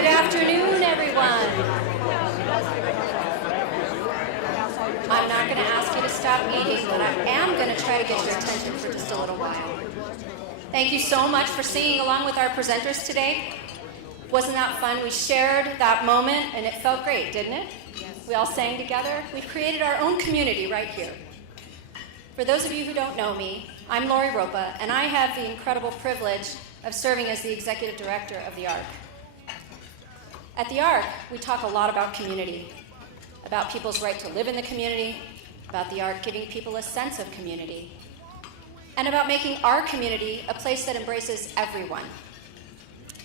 Good afternoon, everyone. I'm not going to ask you to stop eating, but I am going to try to get your attention for just a little while. Thank you so much for singing along with our presenters today. Wasn't that fun? We shared that moment, and it felt great, didn't it? Yes. We all sang together. We've created our own community right here. For those of you who don't know me, I'm Ropa, and I have the incredible privilege of serving as the executive director of the ARC. At the ARC, we talk a lot about community, about people's right to live in the community, about the ARC giving people a sense of community, and about making our community a place that embraces everyone.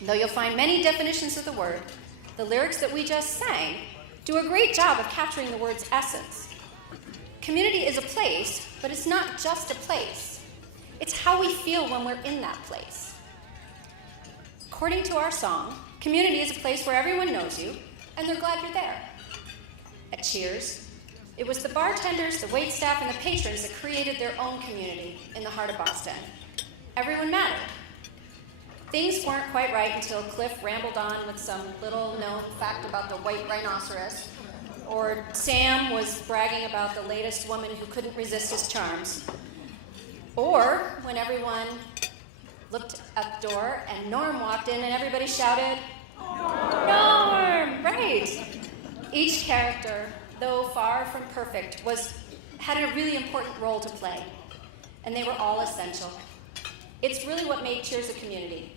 Though you'll find many definitions of the word, the lyrics that we just sang do a great job of capturing the word's essence. Community is a place, but it's not just a place. It's how we feel when we're in that place. According to our song, community is a place where everyone knows you, and they're glad you're there. At Cheers, it was the bartenders, the waitstaff, and the patrons that created their own community in the heart of Boston. Everyone mattered. Things weren't quite right until Cliff rambled on with some little-known fact about the white rhinoceros, or Sam was bragging about the latest woman who couldn't resist his charms, or when everyone looked at the door and Norm walked in and everybody shouted, "Norm!" Right. Each character, though far from perfect, had a really important role to play, and they were all essential. It's really what made Cheers a community.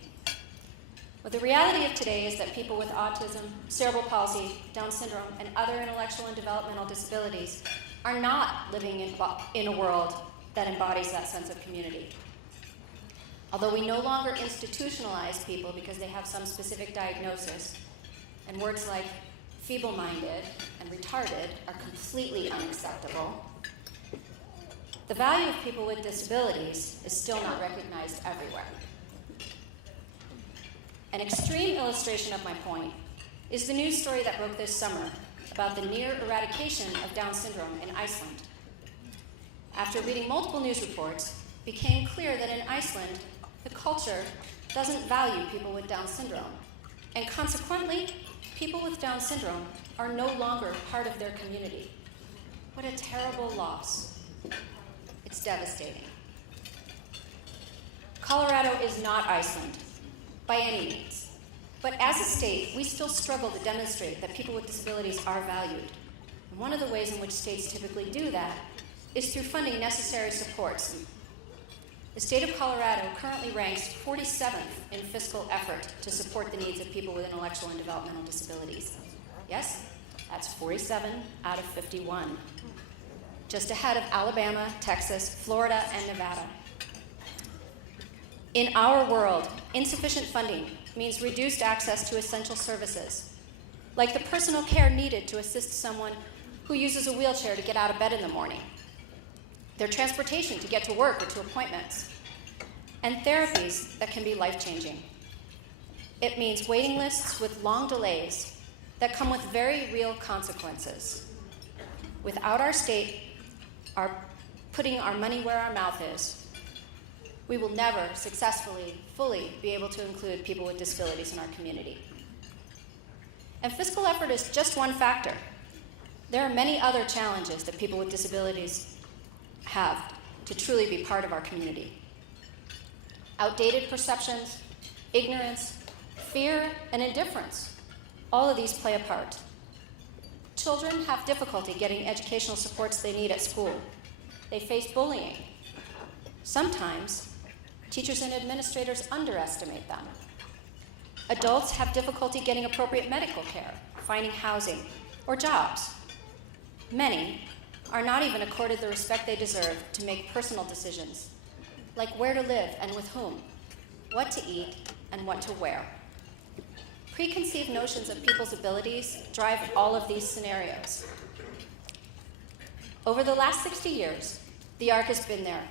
But the reality of today is that people with autism, cerebral palsy, Down syndrome, and other intellectual and developmental disabilities are not living in a world that embodies that sense of community. Although we no longer institutionalize people because they have some specific diagnosis, and words like feeble-minded and retarded are completely unacceptable, the value of people with disabilities is still not recognized everywhere. An extreme illustration of my point is the news story that broke this summer about the near eradication of Down syndrome in Iceland. After reading multiple news reports, it became clear that in Iceland, the culture doesn't value people with Down syndrome, and consequently, people with Down syndrome are no longer part of their community. What a terrible loss. It's devastating. Colorado is not Iceland, by any means. But as a state, we still struggle to demonstrate that people with disabilities are valued. And one of the ways in which states typically do that is through funding necessary supports. The state of Colorado currently ranks 47th in fiscal effort to support the needs of people with intellectual and developmental disabilities. Yes, that's 47 out of 51. Just ahead of Alabama, Texas, Florida, and Nevada. In our world, insufficient funding means reduced access to essential services, like the personal care needed to assist someone who uses a wheelchair to get out of bed in the morning, their transportation to get to work or to appointments, and therapies that can be life-changing. It means waiting lists with long delays that come with very real consequences. Without our state putting our money where our mouth is, we will never successfully, fully be able to include people with disabilities in our community. And fiscal effort is just one factor. There are many other challenges that people with disabilities have to truly be part of our community. Outdated perceptions, ignorance, fear, and indifference, all of these play a part. Children have difficulty getting educational supports they need at school. They face bullying. Sometimes, teachers and administrators underestimate them. Adults have difficulty getting appropriate medical care, finding housing, or jobs. Many are not even accorded the respect they deserve to make personal decisions, like where to live and with whom, what to eat, and what to wear. Preconceived notions of people's abilities drive all of these scenarios. Over the last 60 years, the ARC has been there,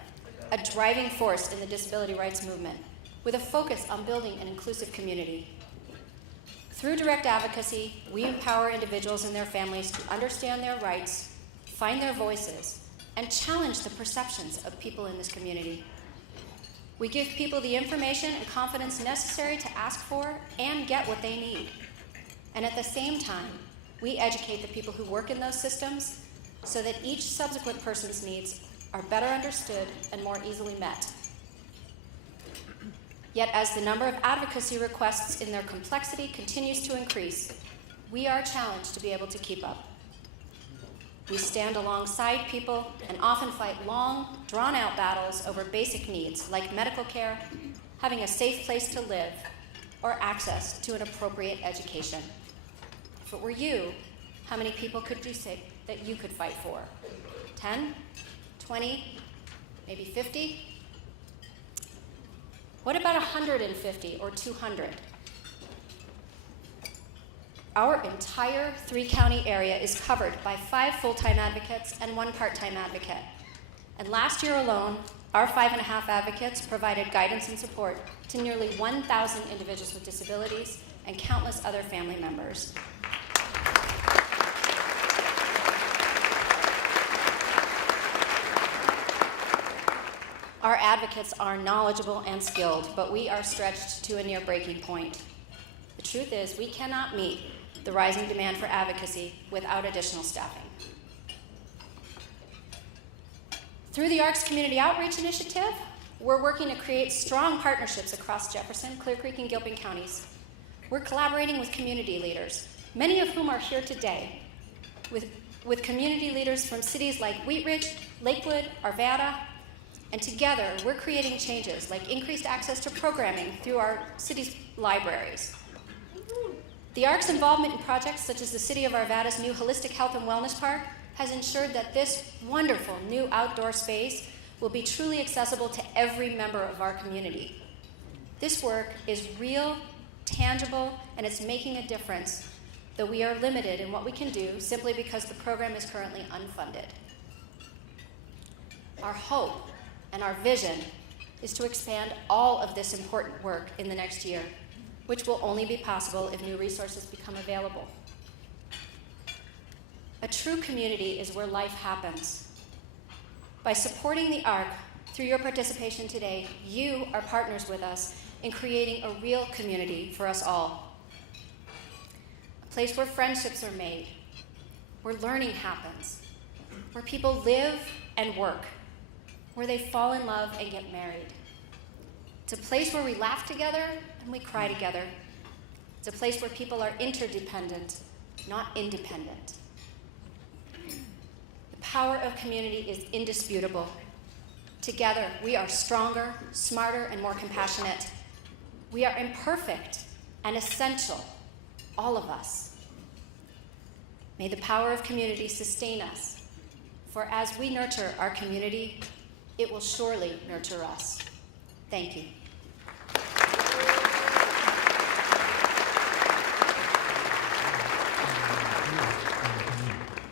a driving force in the disability rights movement, with a focus on building an inclusive community. Through direct advocacy, we empower individuals and their families to understand their rights, find their voices, and challenge the perceptions of people in this community. We give people the information and confidence necessary to ask for and get what they need. And at the same time, we educate the people who work in those systems so that each subsequent person's needs are better understood and more easily met. Yet as the number of advocacy requests in their complexity continues to increase, we are challenged to be able to keep up. We stand alongside people and often fight long, drawn-out battles over basic needs like medical care, having a safe place to live, or access to an appropriate education. If it were you, how many people could you say that you could fight for? 10? 20? Maybe 50? What about 150 or 200? Our entire 3-county area is covered by 5 full-time advocates and 1 part-time advocate. And last year alone, our 5.5 advocates provided guidance and support to nearly 1,000 individuals with disabilities and countless other family members. Our advocates are knowledgeable and skilled, but we are stretched to a near breaking point. The truth is, we cannot meet the rising demand for advocacy without additional staffing. Through the ARC's Community Outreach Initiative, we're working to create strong partnerships across Jefferson, Clear Creek, and Gilpin counties. We're collaborating with community leaders, many of whom are here today, with community leaders from cities like Wheat Ridge, Lakewood, Arvada, and together we're creating changes like increased access to programming through our city's libraries. The ARC's involvement in projects such as the City of Arvada's new Holistic Health and Wellness Park has ensured that this wonderful new outdoor space will be truly accessible to every member of our community. This work is real, tangible, and it's making a difference, though we are limited in what we can do simply because the program is currently unfunded. Our hope and our vision is to expand all of this important work in the next year, which will only be possible if new resources become available. A true community is where life happens. By supporting the ARC through your participation today, you are partners with us in creating a real community for us all. A place where friendships are made, where learning happens, where people live and work, where they fall in love and get married. It's a place where we laugh together and we cry together. It's a place where people are interdependent, not independent. The power of community is indisputable. Together, we are stronger, smarter, and more compassionate. We are imperfect and essential, all of us. May the power of community sustain us, for as we nurture our community, it will surely nurture us. Thank you.